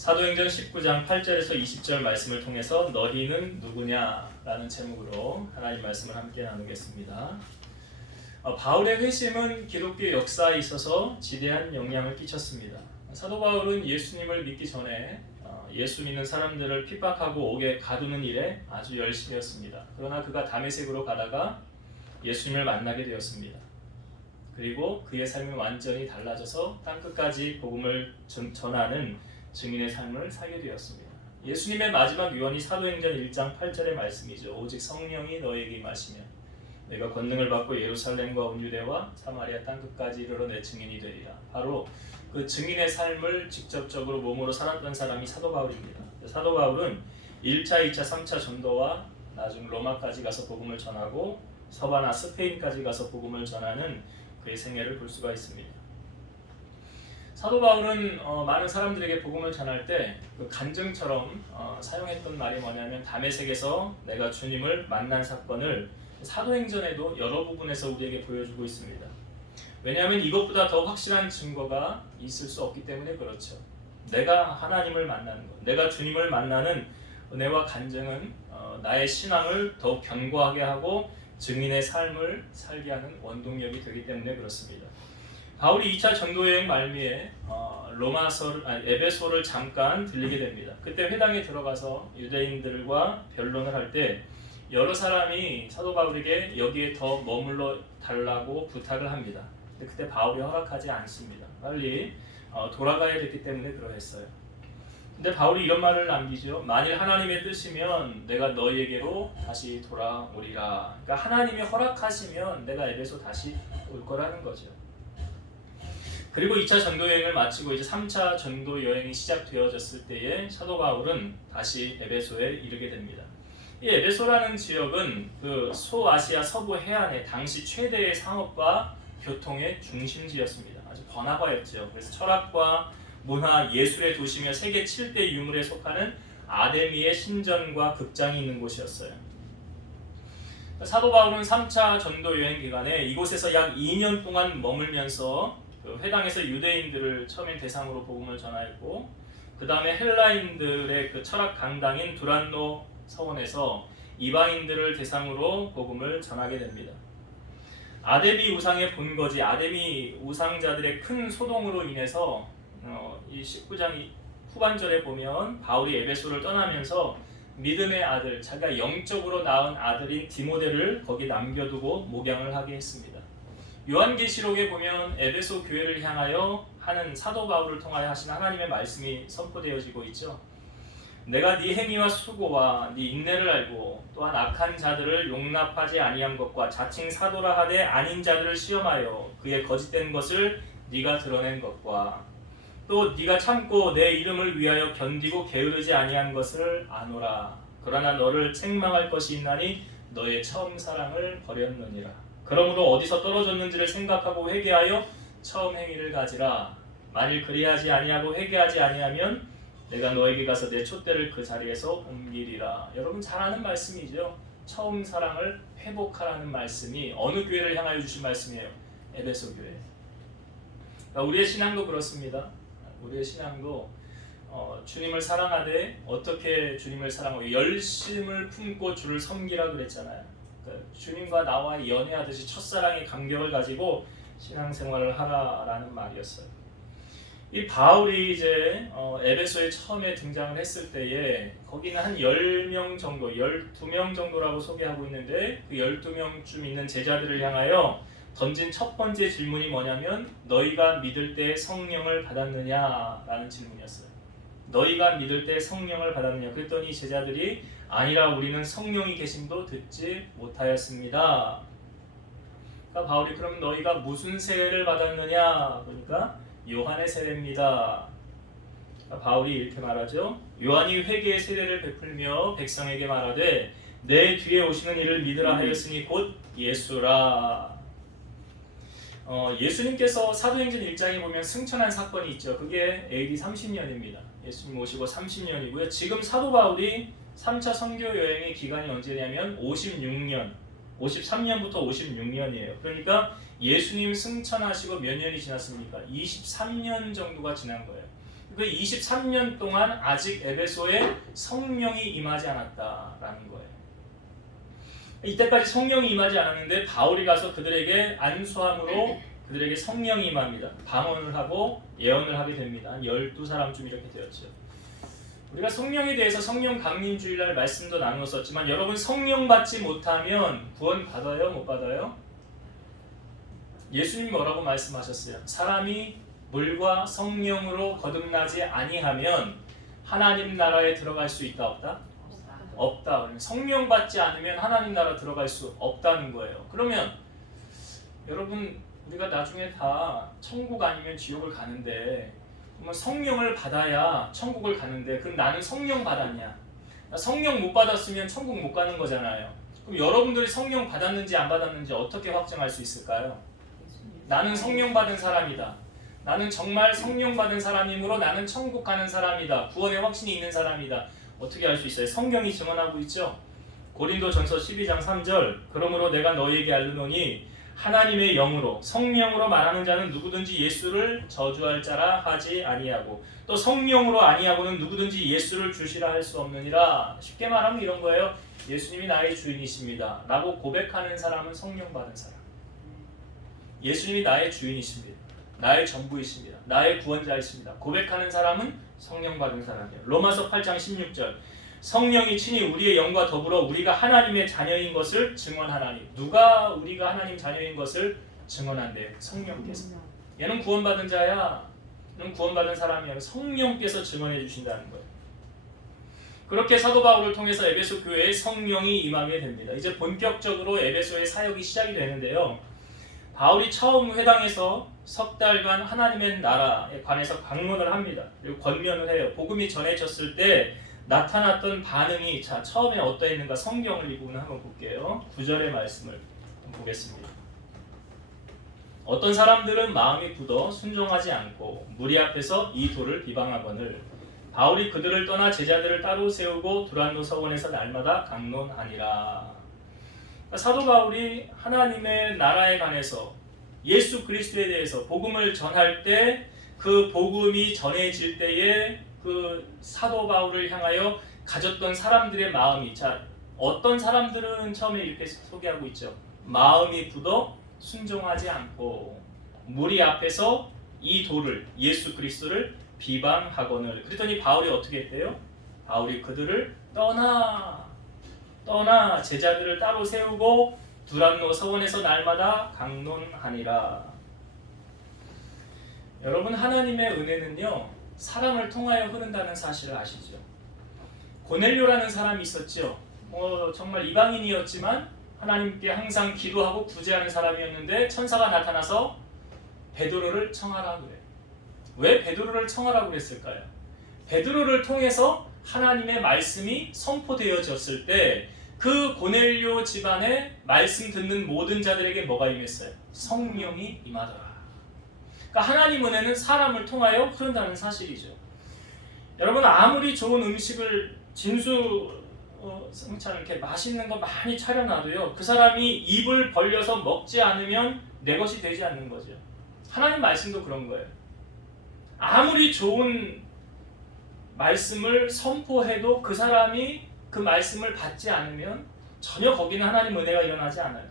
사도행전 19장 8절에서 20절 말씀을 통해서 너희는 누구냐라는 제목으로 하나님 말씀을 함께 나누겠습니다. 바울의 회심은 기독교 역사에 있어서 지대한 영향을 끼쳤습니다. 사도 바울은 예수님을 믿기 전에 예수 믿는 사람들을 핍박하고 옥에 가두는 일에 아주 열심이었습니다. 그러나 그가 다메섹으로 가다가 예수님을 만나게 되었습니다. 그리고 그의 삶이 완전히 달라져서 땅끝까지 복음을 전하는 증인의 삶을 살게 되었습니다. 예수님의 마지막 유언이 사도행전 1장 8절의 말씀이죠. 오직 성령이 너에게 임하시면 내가 권능을 받고 예루살렘과 온 유대와 사마리아 땅끝까지 이르러 내 증인이 되리라. 바로 그 증인의 삶을 직접적으로 몸으로 살았던 사람이 사도 바울입니다. 사도 바울은 1차, 2차, 3차 전도와 나중 로마까지 가서 복음을 전하고 서바나 스페인까지 가서 복음을 전하는 그의 생애를 볼 수가 있습니다. 사도 바울은 많은 사람들에게 복음을 전할 때 그 간증처럼 사용했던 말이 뭐냐면 다메섹에서 내가 주님을 만난 사건을 사도행전에도 여러 부분에서 우리에게 보여주고 있습니다. 왜냐하면 이것보다 더 확실한 증거가 있을 수 없기 때문에 그렇죠. 내가 하나님을 만나는 것, 내가 주님을 만나는 은혜와 간증은 나의 신앙을 더욱 견고하게 하고 증인의 삶을 살게 하는 원동력이 되기 때문에 그렇습니다. 바울이 2차 전도여행 말미에 에베소를 잠깐 들리게 됩니다. 그때 회당에 들어가서 유대인들과 변론을 할 때 여러 사람이 사도 바울에게 여기에 더 머물러 달라고 부탁을 합니다. 근데 그때 바울이 허락하지 않습니다. 빨리 돌아가야 됐기 때문에 그러했어요. 근데 바울이 이런 말을 남기죠. 만일 하나님의 뜻이면 내가 너희에게로 다시 돌아오리라. 그러니까 하나님이 허락하시면 내가 에베소 다시 올 거라는 거죠. 그리고 2차 전도 여행을 마치고 이제 3차 전도 여행이 시작되어졌을 때에 사도 바울은 다시 에베소에 이르게 됩니다. 이 에베소라는 지역은 그 소아시아 서부 해안의 당시 최대의 상업과 교통의 중심지였습니다. 아주 번화가였죠. 그래서 철학과 문화, 예술의 도시며 세계 7대 유물에 속하는 아데미의 신전과 극장이 있는 곳이었어요. 사도 바울은 3차 전도 여행 기간에 이곳에서 약 2년 동안 머물면서 그 회당에서 유대인들을 처음엔 대상으로 복음을 전하였고, 그 다음에 헬라인들의 그 철학 강당인 두란노 서원에서 이방인들을 대상으로 복음을 전하게 됩니다. 아데미 우상의 본거지 아데미 우상자들의 큰 소동으로 인해서 이 19장 후반절에 보면 바울이 에베소를 떠나면서 믿음의 아들, 자기가 영적으로 낳은 아들인 디모데를 거기 남겨두고 목양을 하게 했습니다. 요한계시록에 보면 에베소 교회를 향하여 하는 사도 바울을 통하여 하신 하나님의 말씀이 선포되어지고 있죠. 내가 네 행위와 수고와 네 인내를 알고 또한 악한 자들을 용납하지 아니한 것과 자칭 사도라 하되 아닌 자들을 시험하여 그의 거짓된 것을 네가 드러낸 것과 또 네가 참고 내 이름을 위하여 견디고 게으르지 아니한 것을 아노라. 그러나 너를 책망할 것이 있나니 너의 처음 사랑을 버렸느니라. 그러므로 어디서 떨어졌는지를 생각하고 회개하여 처음 행위를 가지라. 만일 그리하지 아니하고 회개하지 아니하면 내가 너에게 가서 내 촛대를 그 자리에서 옮기리라. 여러분 잘 아는 말씀이죠. 처음 사랑을 회복하라는 말씀이 어느 교회를 향하여 주신 말씀이에요? 에베소 교회. 그러니까 우리의 신앙도 그렇습니다. 우리의 신앙도 주님을 사랑하되 어떻게 주님을 사랑하고 열심을 품고 주를 섬기라 그랬잖아요. 그러니까 주님과 나와 연애하듯이 첫사랑의 감격을 가지고 신앙생활을 하라라는 말이었어요. 이 바울이 이제 에베소에 처음에 등장을 했을 때에 거기는 한 10명 정도, 12명 정도라고 소개하고 있는데 그 12명쯤 있는 제자들을 향하여 던진 첫 번째 질문이 뭐냐면 너희가 믿을 때 성령을 받았느냐라는 질문이었어요. 너희가 믿을 때 성령을 받았느냐. 그랬더니 제자들이 아니라 우리는 성령이 계심도 듣지 못하였습니다. 그러니까 바울이 그럼 너희가 무슨 세례를 받았느냐. 그러니까 요한의 세례입니다. 그러니까 바울이 이렇게 말하죠. 요한이 회개의 세례를 베풀며 백성에게 말하되 내 뒤에 오시는 이를 믿으라 하였으니 곧 예수라. 예수님께서 사도행전 1장에 보면 승천한 사건이 있죠. 그게 AD 30년입니다. 예수님 오시고 30년이고요. 지금 사도 바울이 3차 선교 여행의 기간이 언제냐면 56년, 53년부터 56년이에요. 그러니까 예수님 승천하시고 몇 년이 지났습니까? 23년 정도가 지난 거예요. 그 23년 동안 아직 에베소에 성령이 임하지 않았다라는 거예요. 이때까지 성령이 임하지 않았는데 바울이 가서 그들에게 안수함으로 그들에게 성령이 임합니다. 방언을 하고 예언을 하게 됩니다. 12사람쯤 이렇게 되었죠. 우리가 성령에 대해서 성령 강림주일날 말씀도 나누었었지만 여러분 성령 받지 못하면 구원 받아요? 못 받아요? 예수님이 뭐라고 말씀하셨어요? 사람이 물과 성령으로 거듭나지 아니하면 하나님 나라에 들어갈 수 있다 없다? 없다. 성령 받지 않으면 하나님 나라 들어갈 수 없다는 거예요. 그러면 여러분 우리가 나중에 다 천국 아니면 지옥을 가는데 그러면 성령을 받아야 천국을 가는데 그럼 나는 성령 받았냐? 성령 못 받았으면 천국 못 가는 거잖아요. 그럼 여러분들이 성령 받았는지 안 받았는지 어떻게 확정할 수 있을까요? 나는 성령 받은 사람이다. 나는 정말 성령 받은 사람이므로 나는 천국 가는 사람이다. 구원의 확신이 있는 사람이다. 어떻게 알 수 있어요? 성경이 증언하고 있죠. 고린도전서 12장 3절 그러므로 내가 너희에게 알르노니 하나님의 영으로 성령으로 말하는 자는 누구든지 예수를 저주할 자라 하지 아니하고 또 성령으로 아니하고는 누구든지 예수를 주시라 할 수 없느니라. 쉽게 말하면 이런 거예요. 예수님이 나의 주인이십니다 라고 고백하는 사람은 성령 받은 사람. 예수님이 나의 주인이십니다. 나의 전부이십니다. 나의 구원자이십니다. 고백하는 사람은 성령 받은 사람이에요. 로마서 8장 16절 성령이 친히 우리의 영과 더불어 우리가 하나님의 자녀인 것을 증언하나니. 누가 우리가 하나님 자녀인 것을 증언한대요? 성령께서. 얘는 구원받은 자야. 얘는 구원받은 사람이야. 성령께서 증언해 주신다는 거예요. 그렇게 사도 바울을 통해서 에베소 교회에 성령이 임하게 됩니다. 이제 본격적으로 에베소의 사역이 시작이 되는데요. 바울이 처음 회당에서 석 달간 하나님의 나라에 관해서 강론을 합니다. 그리고 권면을 해요. 복음이 전해졌을 때 나타났던 반응이 처음에 어떠했는가 성경을 이 부분을 한번 볼게요. 9절의 말씀을 보겠습니다. 어떤 사람들은 마음이 굳어 순종하지 않고 무리 앞에서 이 도를 비방하거늘 바울이 그들을 떠나 제자들을 따로 세우고 두란노 서원에서 날마다 강론하니라. 사도 바울이 하나님의 나라에 관해서 예수 그리스도에 대해서 복음을 전할 때 그 복음이 전해질 때에 그 사도 바울을 향하여 가졌던 사람들의 마음이 어떤 사람들은 처음에 이렇게 소개하고 있죠. 마음이 굳어 순종하지 않고 무리 앞에서 이 도를 예수 그리스도를 비방하거늘. 그랬더니 바울이 어떻게 했대요? 바울이 그들을 떠나 제자들을 따로 세우고 두란노 서원에서 날마다 강론하니라. 여러분 하나님의 은혜는요 사람을 통하여 흐른다는 사실을 아시죠? 고넬료라는 사람이 있었죠. 정말 이방인이었지만 하나님께 항상 기도하고 구제하는 사람이었는데 천사가 나타나서 베드로를 청하라 그래. 왜 베드로를 청하라고 그랬을까요? 베드로를 통해서 하나님의 말씀이 선포되어졌을 때 그 고넬료 집안에 말씀 듣는 모든 자들에게 뭐가 임했어요? 성령이 임하더라. 그러니까 하나님 은혜는 사람을 통하여 흐른다는 사실이죠. 여러분 아무리 좋은 음식을 진수성찬 이렇게 맛있는 거 많이 차려놔도요 그 사람이 입을 벌려서 먹지 않으면 내 것이 되지 않는 거죠. 하나님 말씀도 그런 거예요. 아무리 좋은 말씀을 선포해도 그 사람이 그 말씀을 받지 않으면 전혀 거기는 하나님 은혜가 일어나지 않아요.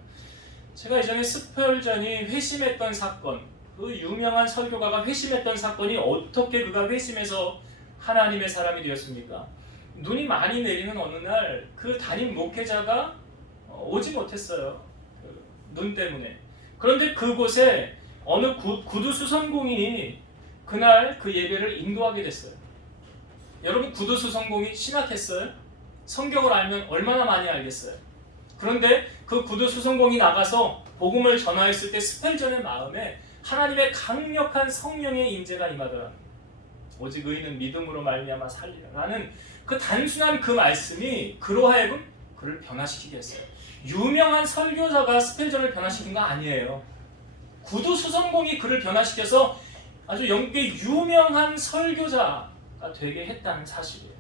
제가 이전에 스펄전이 회심했던 사건, 그 유명한 설교가가 회심했던 사건이 어떻게 그가 회심해서 하나님의 사람이 되었습니까? 눈이 많이 내리는 어느 날 그 담임 목회자가 오지 못했어요. 눈 때문에. 그런데 그곳에 어느 구두 수선공이 그날 그 예배를 인도하게 됐어요. 여러분 구두 수선공이 신학했어요? 성경을 알면 얼마나 많이 알겠어요. 그런데 그 구두 수선공이 나가서 복음을 전하였을 때 스펠전의 마음에 하나님의 강력한 성령의 임재가 임하더라. 오직 의인은 믿음으로 말미암아 살리라 라는 그 단순한 그 말씀이 그로 하여금 그를 변화시키게 했어요. 유명한 설교자가 스펠전을 변화시킨 거 아니에요. 구두 수선공이 그를 변화시켜서 아주 영국의 유명한 설교자가 되게 했다는 사실이에요.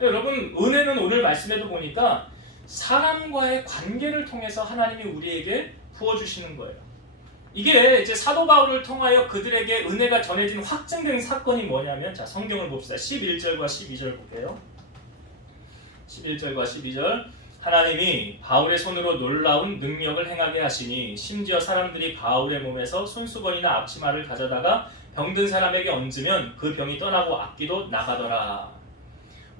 여러분 은혜는 오늘 말씀에도 보니까 사람과의 관계를 통해서 하나님이 우리에게 부어주시는 거예요. 이게 이제 사도 바울을 통하여 그들에게 은혜가 전해진 확증된 사건이 뭐냐면, 자, 성경을 봅시다. 11절과 12절 볼게요. 11절과 12절. 하나님이 바울의 손으로 놀라운 능력을 행하게 하시니 심지어 사람들이 바울의 몸에서 손수건이나 앞치마를 가져다가 병든 사람에게 얹으면 그 병이 떠나고 악기도 나가더라.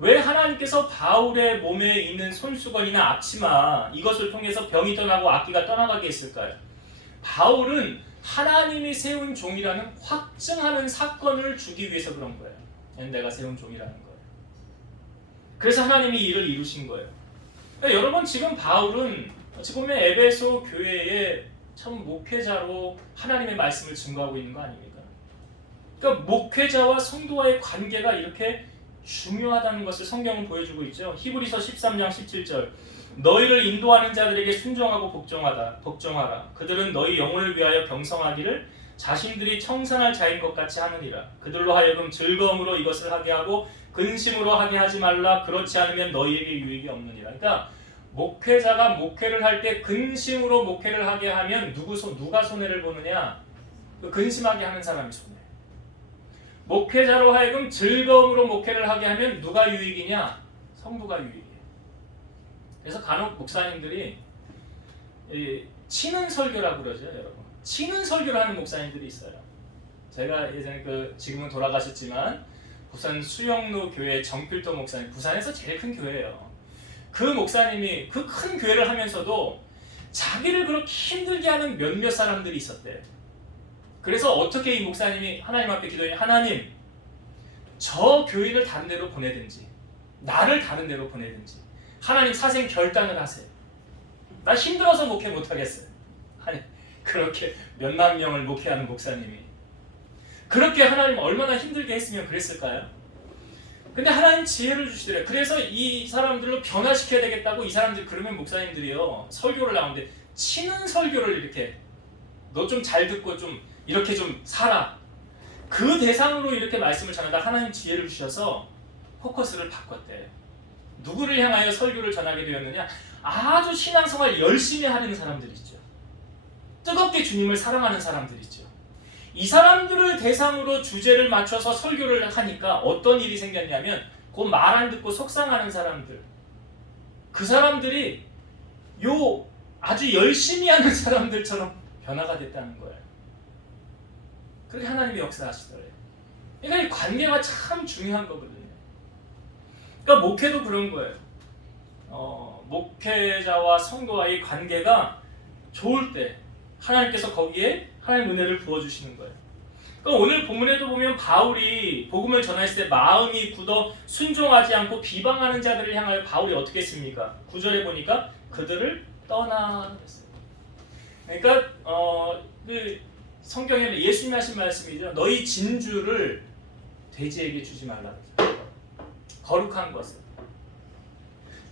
왜 하나님께서 바울의 몸에 있는 손수건이나 앞치마 이것을 통해서 병이 떠나고 악기가 떠나가게 했을까요? 바울은 하나님이 세운 종이라는 확증하는 사건을 주기 위해서 그런 거예요. 내가 세운 종이라는 거예요. 그래서 하나님이 이를 이루신 거예요. 그러니까 여러분, 지금 바울은 어찌 보면 에베소 교회의 참 목회자로 하나님의 말씀을 증거하고 있는 거 아닙니까? 그러니까 목회자와 성도와의 관계가 이렇게 중요하다는 것을 성경은 보여주고 있죠. 히브리서 13장 17절. 너희를 인도하는 자들에게 순종하고 복종하라. 그들은 너희 영혼을 위하여 병성하기를 자신들이 청산할 자인 것 같이 하느니라. 그들로 하여금 즐거움으로 이것을 하게 하고 근심으로 하게 하지 말라. 그렇지 않으면 너희에게 유익이 없느니라. 그러니까 목회자가 목회를 할 때 근심으로 목회를 하게 하면 누가 손해를 보느냐? 그 근심하게 하는 사람이 손해. 목회자로 하여금 즐거움으로 목회를 하게 하면 누가 유익이냐? 성도가 유익이에요. 그래서 간혹 목사님들이 치는 설교라고 그러죠, 여러분. 치는 설교를 하는 목사님들이 있어요. 제가 예전에 지금은 돌아가셨지만 부산 수영로 교회 정필도 목사님, 부산에서 제일 큰 교회예요. 그 목사님이 그 큰 교회를 하면서도 자기를 그렇게 힘들게 하는 몇몇 사람들이 있었대요. 그래서 어떻게 이 목사님이 하나님 앞에 기도해, 하나님, 저 교인을 다른 데로 보내든지 나를 다른 데로 보내든지 하나님 사생 결단을 하세요. 나 힘들어서 목회 못하겠어요. 아니, 그렇게 몇만 명을 목회하는 목사님이 그렇게 하나님 얼마나 힘들게 했으면 그랬을까요? 근데 하나님 지혜를 주시더래요. 그래서 이 사람들로 변화시켜야 되겠다고 이 사람들, 그러면 목사님들이요, 설교를 나오는데 치는 설교를 이렇게, 너 좀 잘 듣고 좀 이렇게 좀 살아, 그 대상으로 이렇게 말씀을 전하다 하나님 지혜를 주셔서 포커스를 바꿨대요. 누구를 향하여 설교를 전하게 되었느냐? 아주 신앙생활 열심히 하는 사람들 있죠. 뜨겁게 주님을 사랑하는 사람들 있죠. 이 사람들을 대상으로 주제를 맞춰서 설교를 하니까 어떤 일이 생겼냐면, 그 말 안 듣고 속상하는 사람들, 그 사람들이 아주 열심히 하는 사람들처럼 변화가 됐다는 거예요. 그렇게 하나님이 역사하시더래요. 그러니까 이 관계가 참 중요한 거거든요. 그러니까 목회도 그런 거예요. 목회자와 성도와의 관계가 좋을 때 하나님께서 거기에 하나님 은혜를 부어주시는 거예요. 그러니까 오늘 본문에도 보면 바울이 복음을 전했을 때 마음이 굳어 순종하지 않고 비방하는 자들을 향하여 바울이 어떻게 했습니까? 9절에 보니까 그들을 떠나 그랬어요. 그러니까 성경에는 예수님이 하신 말씀이죠. 너희 진주를 돼지에게 주지 말라. 거룩한 것을.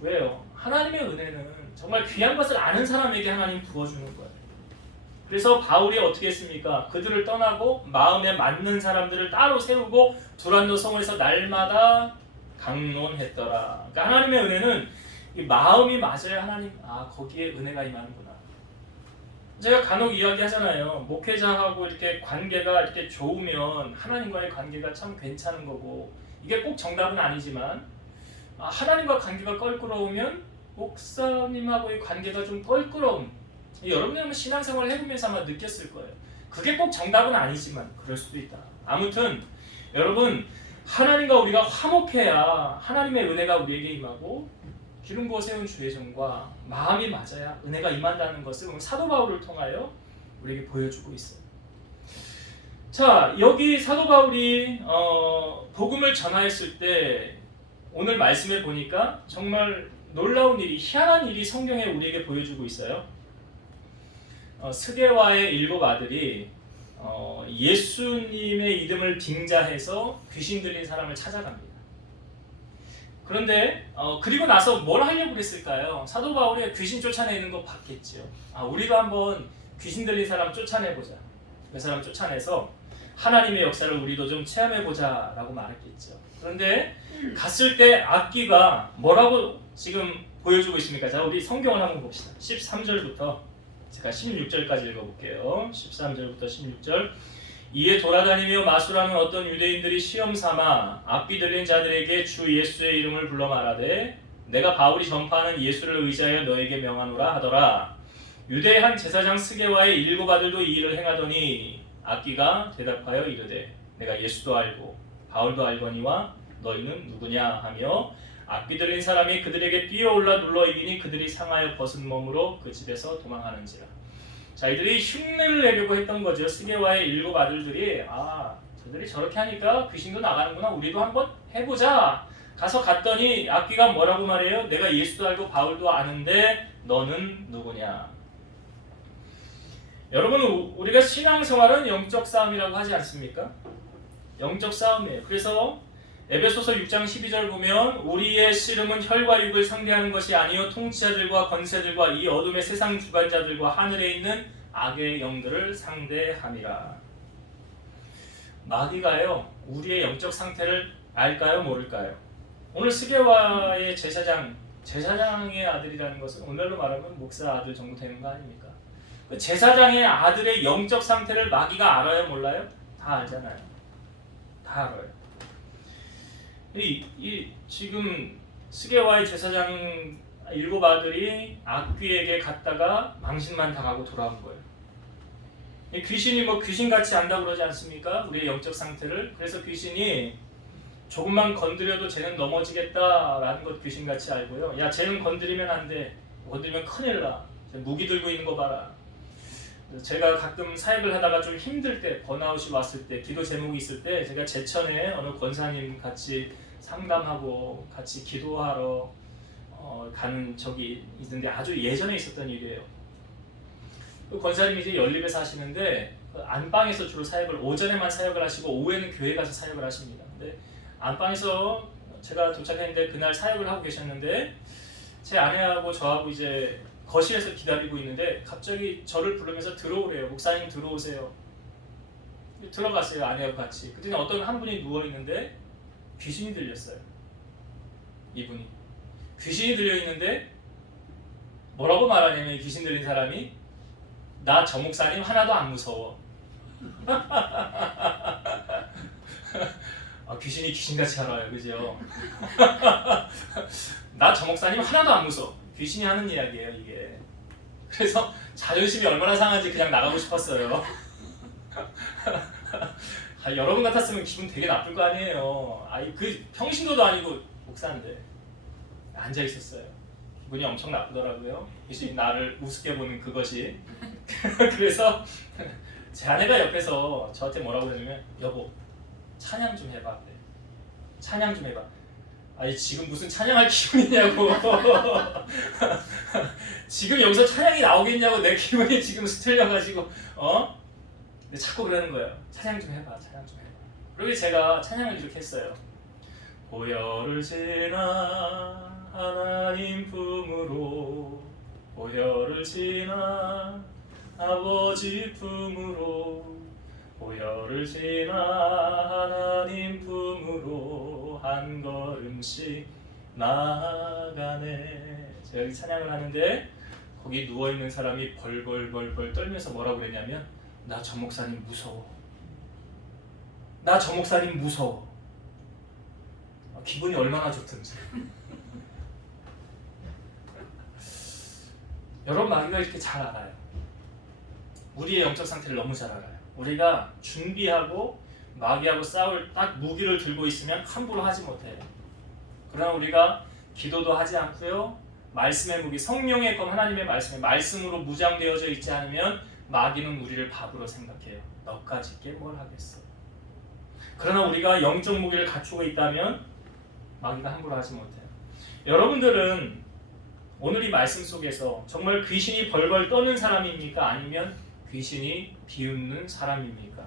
왜요? 하나님의 은혜는 정말 귀한 것을 아는 사람에게 하나님 부어주는 거예요. 그래서 바울이 어떻게 했습니까? 그들을 떠나고 마음에 맞는 사람들을 따로 세우고 두란노 성에서 날마다 강론했더라. 그러니까 하나님의 은혜는 이 마음이 맞아야 하나님, 거기에 은혜가 임하는구나. 제가 간혹 이야기하잖아요. 목회자하고 이렇게 관계가 이렇게 좋으면 하나님과의 관계가 참 괜찮은 거고, 이게 꼭 정답은 아니지만 하나님과 관계가 껄끄러우면 목사님하고의 관계가 좀 껄끄러움, 여러분들은 신앙생활을 해보면서 아마 느꼈을 거예요. 그게 꼭 정답은 아니지만 그럴 수도 있다. 아무튼 여러분, 하나님과 우리가 화목해야 하나님의 은혜가 우리에게 임하고, 기름 부어 세운 주의 종과 마음이 맞아야 은혜가 임한다는 것을 사도 바울을 통하여 우리에게 보여주고 있어요. 자, 여기 사도 바울이 복음을 전하였을 때 오늘 말씀에 보니까 정말 놀라운 일이, 희한한 일이 성경에 우리에게 보여주고 있어요. 스게와의 7 아들이 예수님의 이름을 빙자해서 귀신 들린 사람을 찾아갑니다. 그런데 그리고 나서 뭘 하려고 그랬을까요? 사도 바울이 귀신 쫓아내는 거 봤겠죠. 우리도 한번 귀신 들린 사람 쫓아내보자. 그 사람 쫓아내서 하나님의 역사를 우리도 좀 체험해보자 라고 말했겠죠. 그런데 갔을 때 악기가 뭐라고 지금 보여주고 있습니까? 자, 우리 성경을 한번 봅시다. 13절부터 제가 16절까지 읽어볼게요. 13절부터 16절. 이에 돌아다니며 마술하는 어떤 유대인들이 시험 삼아 앞비 들린 자들에게 주 예수의 이름을 불러 말하되 내가 바울이 전파하는 예수를 의지하여 너에게 명하노라 하더라. 유대의 한 제사장 스게와의 7 아들도 이 일을 행하더니 악기가 대답하여 이르되 내가 예수도 알고 바울도 알거니와 너희는 누구냐 하며 악비 들린 사람이 그들에게 뛰어올라 눌러 이기니 그들이 상하여 벗은 몸으로 그 집에서 도망하는지라. 자, 이들이 흉내를 내려고 했던 거죠. 스게와의 7 아들들이 저들이 저렇게 하니까 귀신도 나가는구나. 우리도 한번 해보자. 가서 갔더니 악기가 뭐라고 말해요? 내가 예수도 알고 바울도 아는데 너는 누구냐? 여러분, 우리가 신앙생활은 영적 싸움이라고 하지 않습니까? 영적 싸움이에요. 그래서 에베소서 6장 12절 보면 우리의 씨름은 혈과 육을 상대하는 것이 아니요 통치자들과 권세들과 이 어둠의 세상 주관자들과 하늘에 있는 악의 영들을 상대함이라. 마귀가요, 우리의 영적 상태를 알까요, 모를까요? 오늘 스게와의 제사장의 아들이라는 것은 오늘로 말하면 목사 아들 정도 되는 거 아닙니까? 그 제사장의 아들의 영적 상태를 마귀가 알아요, 몰라요? 다 알잖아요. 다 알아요. 지금 스게와의 제사장 7 아들이 악귀에게 갔다가 망신만 당하고 돌아온 거예요. 귀신이 귀신같이 안다고 그러지 않습니까? 우리의 영적 상태를. 그래서 귀신이 조금만 건드려도 쟤는 넘어지겠다라는 것 귀신같이 알고요. 야, 쟤는 건드리면 안 돼. 건드리면 큰일 나. 무기 들고 있는 거 봐라. 제가 가끔 사역을 하다가 좀 힘들 때, 번아웃이 왔을 때, 기도 제목이 있을 때 제가 제천에 어느 권사님 같이 상담하고 같이 기도하러 가는 적이 있는데 아주 예전에 있었던 일이에요. 그 권사님이 이제 연립에 사시는데 안방에서 주로 사역을, 오전에만 사역을 하시고 오후에는 교회 가서 사역을 하십니다. 근데 안방에서 제가 도착했는데 그날 사역을 하고 계셨는데 제 아내하고 저하고 이제 거실에서 기다리고 있는데 갑자기 저를 부르면서 들어오래요. 목사님 들어오세요. 들어갔어요. 아내하고 같이. 그때 어떤 한 분이 누워있는데 귀신이 들렸어요. 이분이. 귀신이 들려있는데 뭐라고 말하냐면 귀신 들린 사람이 나 저 목사님 하나도 안 무서워. 귀신이 귀신같이 알아요. 그죠? 나 저 목사님 하나도 안 무서워. 귀신이 하는 이야기예요, 이게. 그래서 자존심이 얼마나 상한지 그냥 나가고 싶었어요. 여러분 같았으면 기분 되게 나쁠 거 아니에요. 그 평신도도 아니고 목사인데 앉아 있었어요. 기분이 엄청 나쁘더라고요. 귀신이 나를 우습게 보는 그것이. 그래서 제 아내가 옆에서 저한테 뭐라고 그러냐면 여보, 찬양 좀 해봐. 찬양 좀 해봐. 지금 무슨 찬양할 기분이냐고. 지금 여기서 찬양이 나오겠냐고. 내 기분이 지금 스틀려가지고 근데 자꾸 그러는 거예요. 찬양 좀 해봐. 그러고 제가 찬양을 이렇게 했어요. 보혈을 지나 하나님 품으로, 보혈을 지나 아버지 품으로, 보혈을 지나 하나님 품으로 한 걸음씩 나아가네. 제가 여기 찬양을 하는데 거기 누워있는 사람이 벌벌벌벌 떨면서 뭐라고 그랬냐면 나 저 목사님 무서워. 나 저 목사님 무서워. 기분이 얼마나 좋든지. 여러분, 마귀가 이렇게 잘 알아요. 우리의 영적 상태를 너무 잘 알아요. 우리가 준비하고 마귀하고 싸울 딱 무기를 들고 있으면 함부로 하지 못해요. 그러나 우리가 기도도 하지 않고요, 말씀의 무기, 성령의 검, 하나님의 말씀으로 무장되어져 있지 않으면 마귀는 우리를 바보로 생각해요. 너까지 있게 뭘 하겠어. 그러나 우리가 영적 무기를 갖추고 있다면 마귀가 함부로 하지 못해요. 여러분들은 오늘 이 말씀 속에서 정말 귀신이 벌벌 떠는 사람입니까? 아니면 귀신이 비웃는 사람입니까?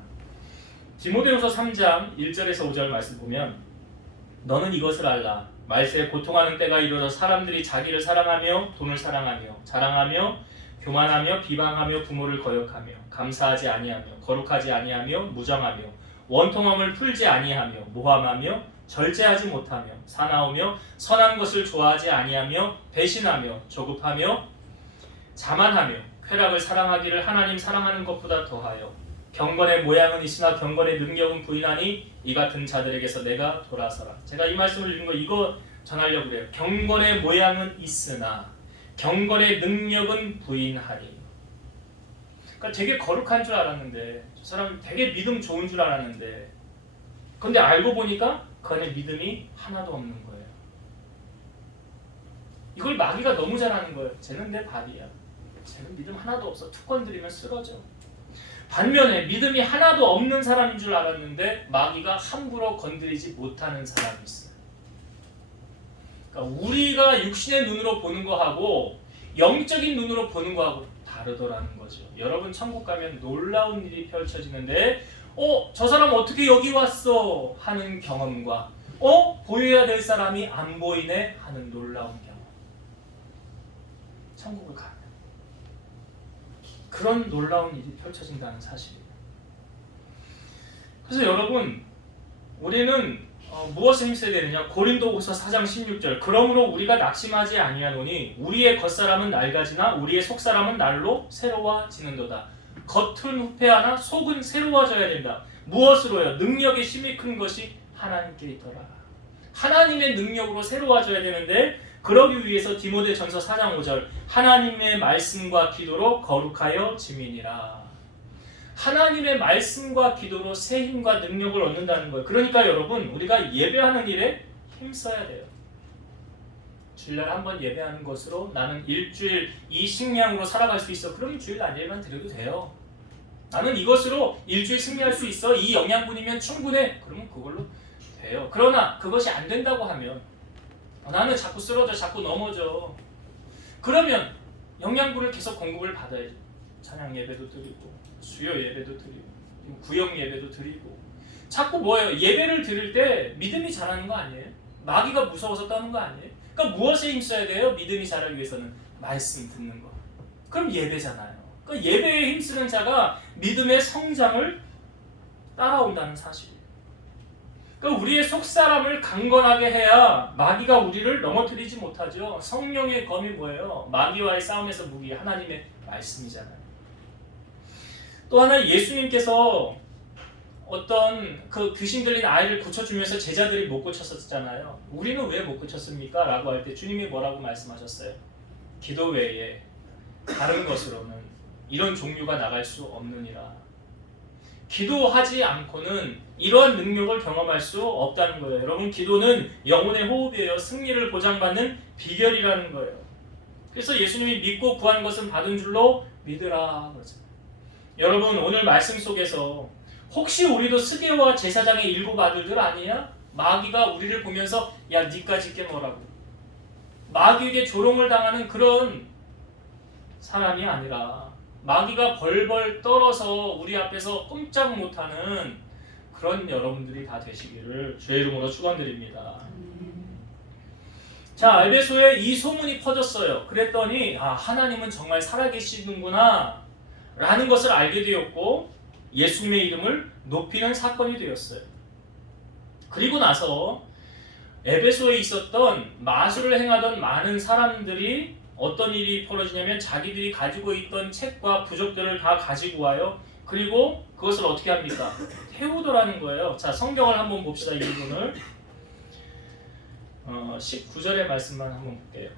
디모데후서 3장 1절에서 5절 말씀 보면 너는 이것을 알라. 말세에 고통하는 때가 이르러 사람들이 자기를 사랑하며 돈을 사랑하며 자랑하며 교만하며 비방하며 부모를 거역하며 감사하지 아니하며 거룩하지 아니하며 무정하며 원통함을 풀지 아니하며 모함하며 절제하지 못하며 사나우며 선한 것을 좋아하지 아니하며 배신하며 조급하며 자만하며 쾌락을 사랑하기를 하나님 사랑하는 것보다 더하여 경건의 모양은 있으나 경건의 능력은 부인하니 이 같은 자들에게서 내가 돌아서라. 제가 이 말씀을 읽은 거 이거 전하려고 그래요. 경건의 모양은 있으나 경건의 능력은 부인하리. 그러니까 되게 거룩한 줄 알았는데, 저 사람 되게 믿음 좋은 줄 알았는데, 근데 알고 보니까 그 안에 믿음이 하나도 없는 거예요. 이걸 마귀가 너무 잘하는 거예요. 쟤는 내 밥이야. 쟤는 믿음 하나도 없어. 툭 건드리면 쓰러져. 반면에 믿음이 하나도 없는 사람인 줄 알았는데 마귀가 함부로 건드리지 못하는 사람이 있어요. 그러니까 우리가 육신의 눈으로 보는 거하고 영적인 눈으로 보는 거하고 다르더라는 거죠. 여러분 천국 가면 놀라운 일이 펼쳐지는데 저 사람 어떻게 여기 왔어? 하는 경험과 보여야 될 사람이 안 보이네? 하는 놀라운 경험. 천국을 가면 그런 놀라운 일이 펼쳐진다는 사실이에요. 그래서 여러분 우리는 무엇을 힘써야 되느냐? 고린도후서 4장 16절 그러므로 우리가 낙심하지 아니하노니 우리의 겉사람은 낡아지나 우리의 속사람은 날로 새로워지는도다. 겉은 후패하나 속은 새로워져야 된다. 무엇으로요? 능력의 힘이 큰 것이 하나님께 있더라. 하나님의 능력으로 새로워져야 되는데 그러기 위해서 디모데전서 4장 5절 하나님의 말씀과 기도로 거룩하여 지민이라. 하나님의 말씀과 기도로 새 힘과 능력을 얻는다는 거예요. 그러니까 여러분 우리가 예배하는 일에 힘써야 돼요. 주일날 한번 예배하는 것으로 나는 일주일 이 식량으로 살아갈 수 있어. 그러면 주일 날 예배만 드려도 돼요. 나는 이것으로 일주일 승리할 수 있어. 이 영양분이면 충분해. 그러면 그걸로 돼요. 그러나 그것이 안 된다고 하면 나는 자꾸 쓰러져, 자꾸 넘어져. 그러면 영양분을 계속 공급을 받아야지. 찬양 예배도 드리고 수요 예배도 드리고 구역 예배도 드리고 자꾸 뭐예요? 예배를 드릴 때 믿음이 자라는 거 아니에요? 마귀가 무서워서 떠는 거 아니에요? 그러니까 무엇에 힘써야 돼요? 믿음이 자라기 위해서는 말씀 듣는 거. 그럼 예배잖아요. 그러니까 예배에 힘쓰는 자가 믿음의 성장을 따라온다는 사실이에요. 그러니까 우리의 속사람을 강건하게 해야 마귀가 우리를 넘어뜨리지 못하죠. 성령의 검이 뭐예요? 마귀와의 싸움에서 무기 하나님의 말씀이잖아요. 또 하나 예수님께서 어떤 그 귀신 들린 아이를 고쳐주면서 제자들이 못 고쳤었잖아요. 우리는 왜 못 고쳤습니까? 라고 할 때 주님이 뭐라고 말씀하셨어요? 기도 외에 다른 것으로는 이런 종류가 나갈 수 없느니라. 기도하지 않고는 이러한 능력을 경험할 수 없다는 거예요. 여러분 기도는 영혼의 호흡이에요. 승리를 보장받는 비결이라는 거예요. 그래서 예수님이 믿고 구한 것은 받은 줄로 믿으라 그러죠. 여러분 오늘 말씀 속에서 혹시 우리도 스게와 제사장의 일곱 아들들 아니야? 마귀가 우리를 보면서 야 니까짓 게 뭐라고 마귀에게 조롱을 당하는 그런 사람이 아니라 마귀가 벌벌 떨어서 우리 앞에서 꼼짝 못하는 그런 여러분들이 다 되시기를 주의 이름으로 축원드립니다. 자, 에베소에 이 소문이 퍼졌어요. 그랬더니 하나님은 정말 살아계시는구나 라는 것을 알게 되었고 예수님의 이름을 높이는 사건이 되었어요. 그리고 나서 에베소에 있었던 마술을 행하던 많은 사람들이 어떤 일이 벌어지냐면 자기들이 가지고 있던 책과 부적들을 다 가지고 와요. 그리고 그것을 어떻게 합니까? 태우더라는 거예요. 자, 성경을 한번 봅시다. 이 부분을 19절의 말씀만 한번 볼게요.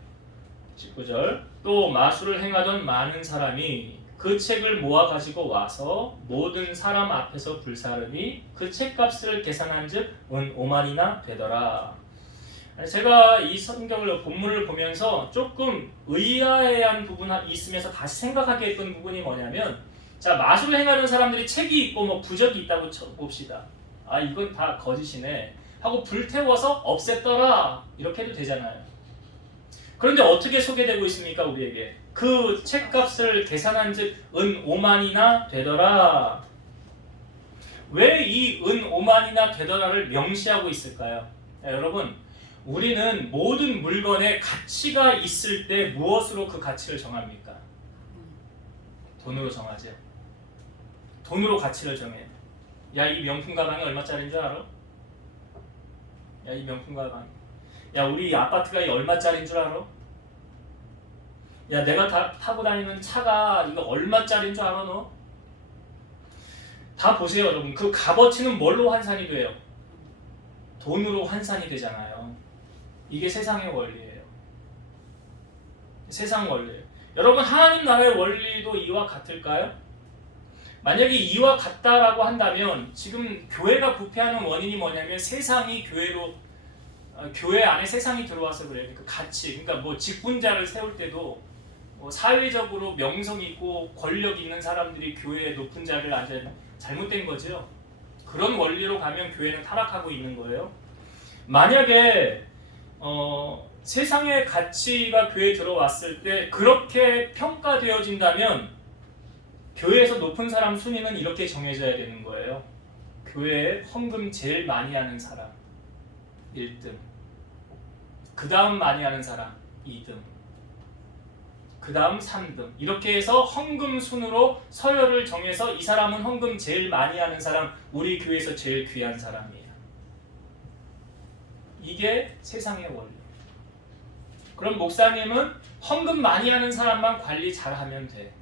19절 또 마술을 행하던 많은 사람이 그 책을 모아 가지고 와서 모든 사람 앞에서 불사르니 그 책값을 계산한 즉 은 5만이나 되더라. 제가 이 성경을 본문을 보면서 조금 의아해한 부분이 있으면서 다시 생각하게 했던 부분이 뭐냐면 자 마술을 행하는 사람들이 책이 있고 뭐 부적이 있다고 봅시다. 이건 다 거짓이네 하고 불태워서 없앴더라 이렇게 해도 되잖아요. 그런데 어떻게 소개되고 있습니까 우리에게? 그 책값을 계산한 즉 은 5만이나 되더라. 왜 이 은 5만이나 되더라를 명시하고 있을까요? 여러분 우리는 모든 물건에 가치가 있을 때 무엇으로 그 가치를 정합니까? 돈으로 정하죠. 돈으로 가치를 정해. 야, 이 명품 가방이 얼마짜리인 줄 알아? 야, 이 명품 가방. 야, 우리 아파트가 얼마짜리인 줄 알아? 야, 내가 타고 다니는 차가 이거 얼마짜리인 줄 알아 너? 다 보세요 여러분. 그 값어치는 뭘로 환산이 돼요? 돈으로 환산이 되잖아요. 이게 세상의 원리예요. 세상 원리예요. 여러분, 하나님 나라의 원리도 이와 같을까요? 만약에 이와 같다라고 한다면 지금 교회가 부패하는 원인이 뭐냐면 세상이 교회 안에 세상이 들어와서 그래요. 그 가치, 그러니까 뭐 직분자를 세울 때도 뭐 사회적으로 명성 있고 권력 있는 사람들이 교회에 높은 자리를 앉아야 잘못된 거죠. 그런 원리로 가면 교회는 타락하고 있는 거예요. 만약에 세상의 가치가 교회에 들어왔을 때 그렇게 평가되어진다면 교회에서 높은 사람 순위는 이렇게 정해져야 되는 거예요. 교회에 헌금 제일 많이 하는 사람 1등, 그 다음 많이 하는 사람 2등, 그 다음 3등, 이렇게 해서 헌금 순으로 서열을 정해서 이 사람은 헌금 제일 많이 하는 사람, 우리 교회에서 제일 귀한 사람이에요. 이게 세상의 원리. 그럼 목사님은 헌금 많이 하는 사람만 관리 잘하면 돼.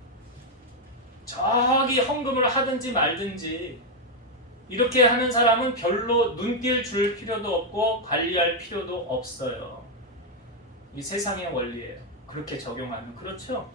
저기 헌금을 하든지 말든지 이렇게 하는 사람은 별로 눈길 줄 필요도 없고 관리할 필요도 없어요. 이 세상의 원리예요. 그렇게 적용하면. 그렇죠?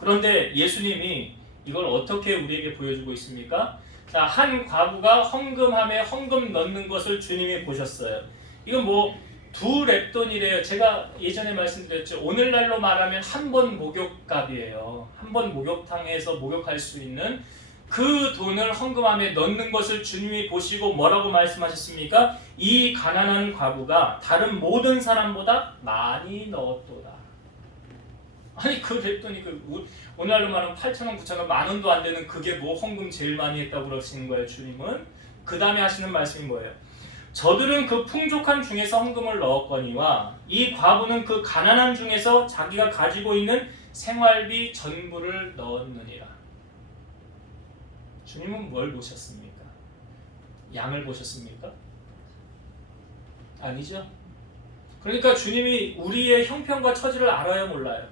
그런데 예수님이 이걸 어떻게 우리에게 보여주고 있습니까? 자, 한 과부가 헌금함에 헌금 넣는 것을 주님이 보셨어요. 이건 뭐 두 렙돈이래요. 제가 예전에 말씀드렸죠. 오늘날로 말하면 한 번 목욕값이에요. 한 번 목욕탕에서 목욕할 수 있는 그 돈을 헌금함에 넣는 것을 주님이 보시고 뭐라고 말씀하셨습니까? 이 가난한 과부가 다른 모든 사람보다 많이 넣었도다. 아니 그 렙돈이 오늘날로 말하면 8,000원, 9,000원, 10,000원도 안 되는 그게 뭐 헌금 제일 많이 했다고 그러시는 거예요, 주님은? 그 다음에 하시는 말씀이 뭐예요? 저들은 그 풍족한 중에서 헌금을 넣었거니와 이 과부는 그 가난한 중에서 자기가 가지고 있는 생활비 전부를 넣었느니라. 주님은 뭘 보셨습니까? 양을 보셨습니까? 아니죠. 그러니까 주님이 우리의 형편과 처지를 알아요, 몰라요?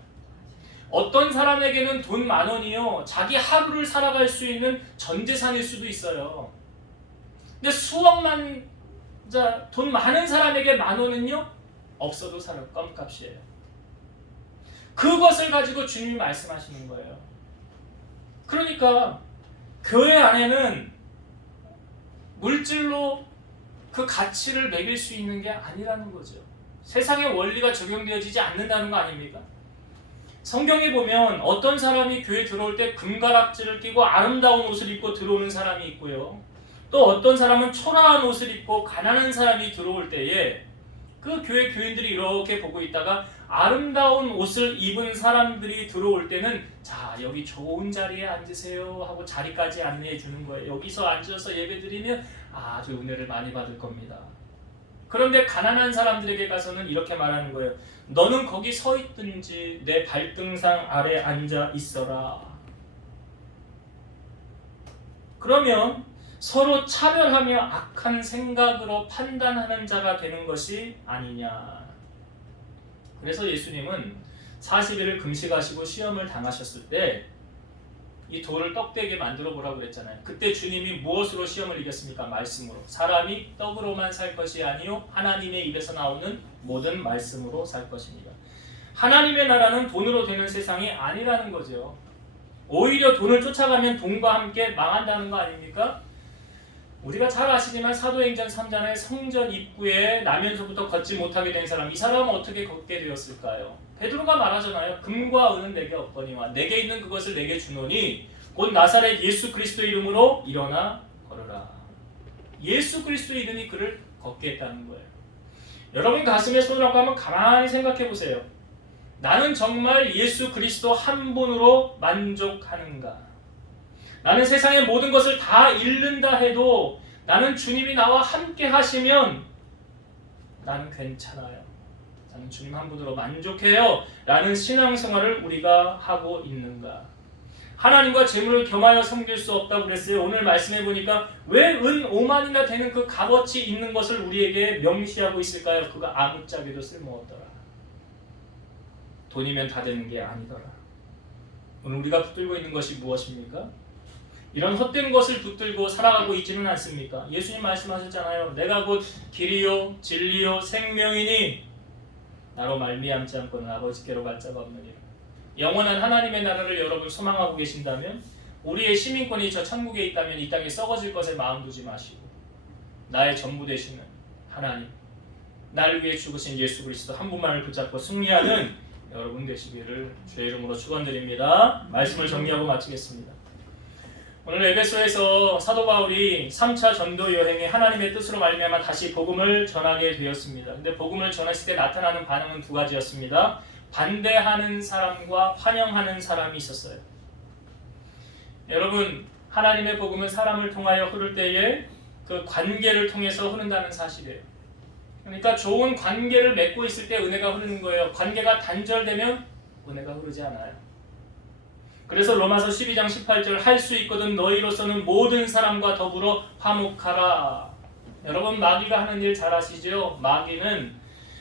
어떤 사람에게는 돈 10,000원이요 자기 하루를 살아갈 수 있는 전 재산일 수도 있어요. 근데 수억만 돈 많은 사람에게 10,000원은요 없어도 살 껌값이에요. 그것을 가지고 주님이 말씀하시는 거예요. 그러니까 교회 안에는 물질로 그 가치를 매길 수 있는 게 아니라는 거죠. 세상의 원리가 적용되어지지 않는다는 거 아닙니까? 성경에 보면 어떤 사람이 교회에 들어올 때 금가락지를 끼고 아름다운 옷을 입고 들어오는 사람이 있고요. 또 어떤 사람은 초라한 옷을 입고 가난한 사람이 들어올 때에 그 교회 교인들이 이렇게 보고 있다가 아름다운 옷을 입은 사람들이 들어올 때는 자, 여기 좋은 자리에 앉으세요 하고 자리까지 안내해 주는 거예요. 여기서 앉아서 예배드리면 아주 은혜를 많이 받을 겁니다. 그런데 가난한 사람들에게 가서는 이렇게 말하는 거예요. 너는 거기 서 있든지 내 발등상 아래 앉아 있어라. 그러면 서로 차별하며 악한 생각으로 판단하는 자가 되는 것이 아니냐. 그래서 예수님은 40일을 금식하시고 시험을 당하셨을 때 이 돌을 떡되게 만들어 보라고 그랬잖아요. 그때 주님이 무엇으로 시험을 이겼습니까? 말씀으로. 사람이 떡으로만 살 것이 아니요 하나님의 입에서 나오는 모든 말씀으로 살 것입니다. 하나님의 나라는 돈으로 되는 세상이 아니라는 거죠. 오히려 돈을 쫓아가면 돈과 함께 망한다는 거 아닙니까? 우리가 잘 아시지만 사도행전 3장의 성전 입구에 나면서부터 걷지 못하게 된 사람, 이 사람은 어떻게 걷게 되었을까요? 베드로가 말하잖아요. 금과 은은 내게 없거니와 내게 있는 그것을 내게 주노니 곧 나사렛 예수 그리스도의 이름으로 일어나 걸으라. 예수 그리스도의 이름이 그를 걷게 했다는 거예요. 여러분 가슴에 손을 얹고 한번 가만히 생각해 보세요. 나는 정말 예수 그리스도 한 분으로 만족하는가? 나는 세상의 모든 것을 다 잃는다 해도 나는 주님이 나와 함께 하시면 나는 괜찮아요. 나는 주님 한 분으로 만족해요. 라는 신앙생활을 우리가 하고 있는가? 하나님과 재물을 겸하여 섬길 수 없다고 그랬어요. 오늘 말씀해 보니까 왜 은 5만이나 되는 그 값어치 있는 것을 우리에게 명시하고 있을까요? 그거 아무짝에도 쓸모없더라. 돈이면 다 되는 게 아니더라. 오늘 우리가 붙들고 있는 것이 무엇입니까? 이런 헛된 것을 붙들고 살아가고 있지는 않습니까? 예수님 말씀하셨잖아요. 내가 곧 길이요 진리요 생명이니 나로 말미암지 않고는 아버지께로 갈 자가 없느니라. 영원한 하나님의 나라를 여러분 소망하고 계신다면, 우리의 시민권이 저 천국에 있다면 이 땅에 썩어질 것에 마음 두지 마시고 나의 전부 되시는 하나님, 나를 위해 죽으신 예수 그리스도 한 분만을 붙잡고 승리하는 여러분 되시기를 주의 이름으로 축원드립니다. 말씀을 정리하고 마치겠습니다. 오늘 에베소에서 사도 바울이 3차 전도 여행에 하나님의 뜻으로 말미암아 다시 복음을 전하게 되었습니다. 근데 복음을 전했을 때 나타나는 반응은 두 가지였습니다. 반대하는 사람과 환영하는 사람이 있었어요. 여러분, 하나님의 복음은 사람을 통하여 흐를 때에 그 관계를 통해서 흐른다는 사실이에요. 그러니까 좋은 관계를 맺고 있을 때 은혜가 흐르는 거예요. 관계가 단절되면 은혜가 흐르지 않아요. 그래서 로마서 12장 18절 할 수 있거든 너희로서는 모든 사람과 더불어 화목하라. 여러분, 마귀가 하는 일 잘 아시죠? 마귀는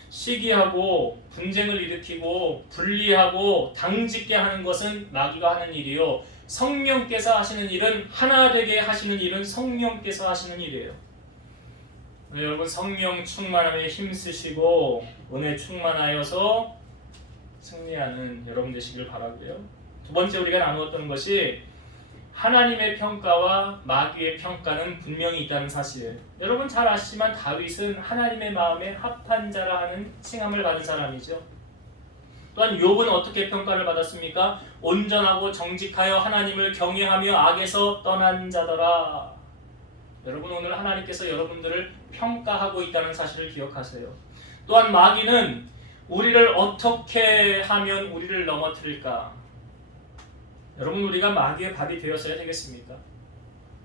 시기하고 분쟁을 일으키고 분리하고 당짓게 하는 것은 마귀가 하는 일이요, 성령께서 하시는 일은, 하나 되게 하시는 일은 성령께서 하시는 일이에요. 여러분, 성령 충만함에 힘쓰시고 은혜 충만하여서 승리하는 여러분 되시길 바라고요. 두 번째 우리가 나누었던 것이 하나님의 평가와 마귀의 평가는 분명히 있다는 사실이에요. 여러분 잘 아시지만 다윗은 하나님의 마음에 합한 자라 하는 칭함을 받은 사람이죠. 또한 욥은 어떻게 평가를 받았습니까? 온전하고 정직하여 하나님을 경외하며 악에서 떠난 자더라. 여러분, 오늘 하나님께서 여러분들을 평가하고 있다는 사실을 기억하세요. 또한 마귀는 우리를 어떻게 하면 우리를 넘어뜨릴까? 여러분, 우리가 마귀의 밥이 되었어야 되겠습니까?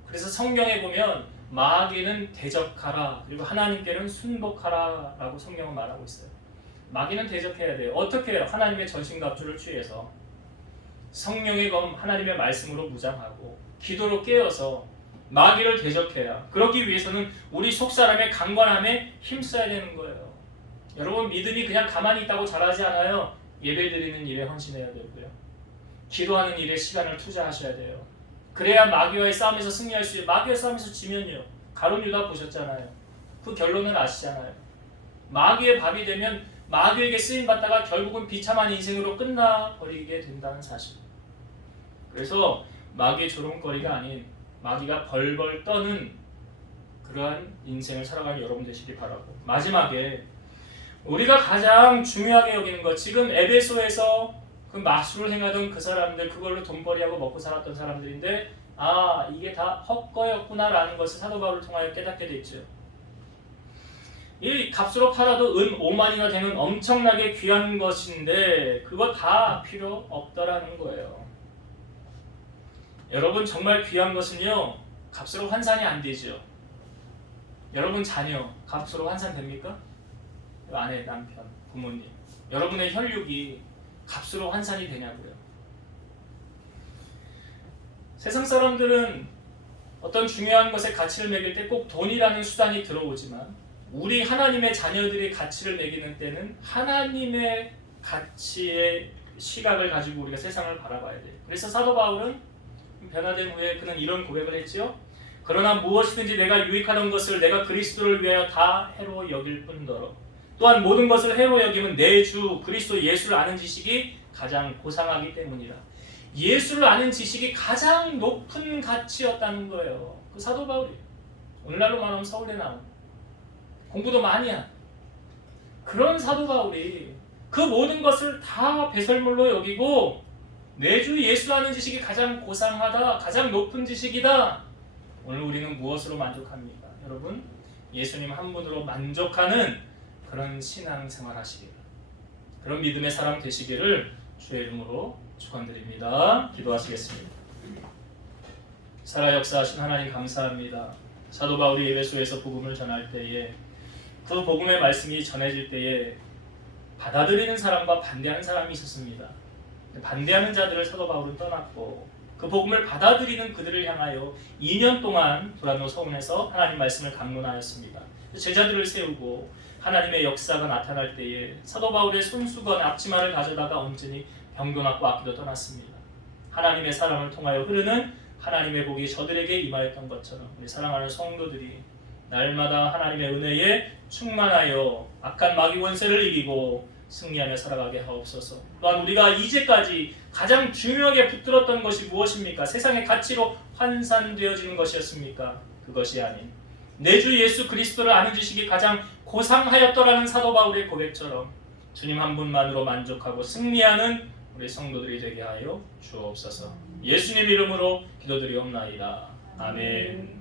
그래서 성경에 보면 마귀는 대적하라, 그리고 하나님께는 순복하라 라고 성경은 말하고 있어요. 마귀는 대적해야 돼요. 어떻게 해요? 하나님의 전신갑주를 취해서 성령의 검 하나님의 말씀으로 무장하고 기도로 깨어서 마귀를 대적해야, 그러기 위해서는 우리 속사람의 강건함에 힘써야 되는 거예요. 여러분, 믿음이 그냥 가만히 있다고 자라지 않아요. 예배드리는 일에 헌신해야 되고요, 기도하는 일에 시간을 투자하셔야 돼요. 그래야 마귀와의 싸움에서 승리할 수 있어요. 마귀와의 싸움에서 지면요, 가룟 유다 보셨잖아요. 그 결론을 아시잖아요. 마귀의 밥이 되면 마귀에게 쓰임받다가 결국은 비참한 인생으로 끝나버리게 된다는 사실. 그래서 마귀의 조롱거리가 아닌 마귀가 벌벌 떠는 그러한 인생을 살아가는 여러분 되시기 바라고, 마지막에 우리가 가장 중요하게 여기는 것, 지금 에베소에서 그 마술을 행하던 그 사람들, 그걸로 돈벌이하고 먹고 살았던 사람들인데, 아, 이게 다 헛거였구나라는 것을 사도 바울을 통하여 깨닫게 됐죠. 이 값으로 팔아도 은 5만이나 되는 엄청나게 귀한 것인데 그거 다 필요 없더라는 거예요. 여러분, 정말 귀한 것은요, 값으로 환산이 안 되죠. 여러분 자녀 값으로 환산됩니까? 아내, 남편, 부모님, 여러분의 혈육이 값으로 환산이 되냐고요. 세상 사람들은 어떤 중요한 것에 가치를 매길 때 꼭 돈이라는 수단이 들어오지만, 우리 하나님의 자녀들이 가치를 매기는 때는 하나님의 가치의 시각을 가지고 우리가 세상을 바라봐야 돼요. 그래서 사도 바울은 변화된 후에 그는 이런 고백을 했죠. 그러나 무엇이든지 내가 유익하던 것을 내가 그리스도를 위하여 다 해로 여길 뿐더러 또한 모든 것을 해로 여기면 내 주 그리스도 예수를 아는 지식이 가장 고상하기 때문이라. 예수를 아는 지식이 가장 높은 가치였다는 거예요. 그 사도 바울이 오늘날로 말하면 서울대 나온, 공부도 많이 한 그런 사도 바울이 그 모든 것을 다 배설물로 여기고 내 주 예수 아는 지식이 가장 고상하다, 가장 높은 지식이다. 오늘 우리는 무엇으로 만족합니까? 여러분, 예수님 한 분으로 만족하는 그런 신앙생활 하시기를, 그런 믿음의 사람 되시기를 주의 이름으로 축원드립니다. 기도하시겠습니다. 살아 역사하신 하나님 감사합니다. 사도 바울이 에베소에서 복음을 전할 때에, 그 복음의 말씀이 전해질 때에 받아들이는 사람과 반대하는 사람이 있었습니다. 반대하는 자들을 사도 바울은 떠났고, 그 복음을 받아들이는 그들을 향하여 2년 동안 도라노 서원에서 하나님 말씀을 강론하였습니다. 제자들을 세우고 하나님의 역사가 나타날 때에 사도 바울의 손수건 앞치마를 가져다가 얹으니 병도 낫고 악기도 떠났습니다. 하나님의 사랑을 통하여 흐르는 하나님의 복이 저들에게 임하였던 것처럼 우리 사랑하는 성도들이 날마다 하나님의 은혜에 충만하여 악한 마귀 권세를 이기고 승리하며 살아가게 하옵소서. 또한 우리가 이제까지 가장 중요하게 붙들었던 것이 무엇입니까? 세상의 가치로 환산되어지는 것이었습니까? 그것이 아닌 내 주 예수 그리스도를 아는 지식이 가장 고상하였더라는 사도 바울의 고백처럼 주님 한 분만으로 만족하고 승리하는 우리 성도들이 되게 하여 주옵소서. 예수님 이름으로 기도드리옵나이다. 아멘.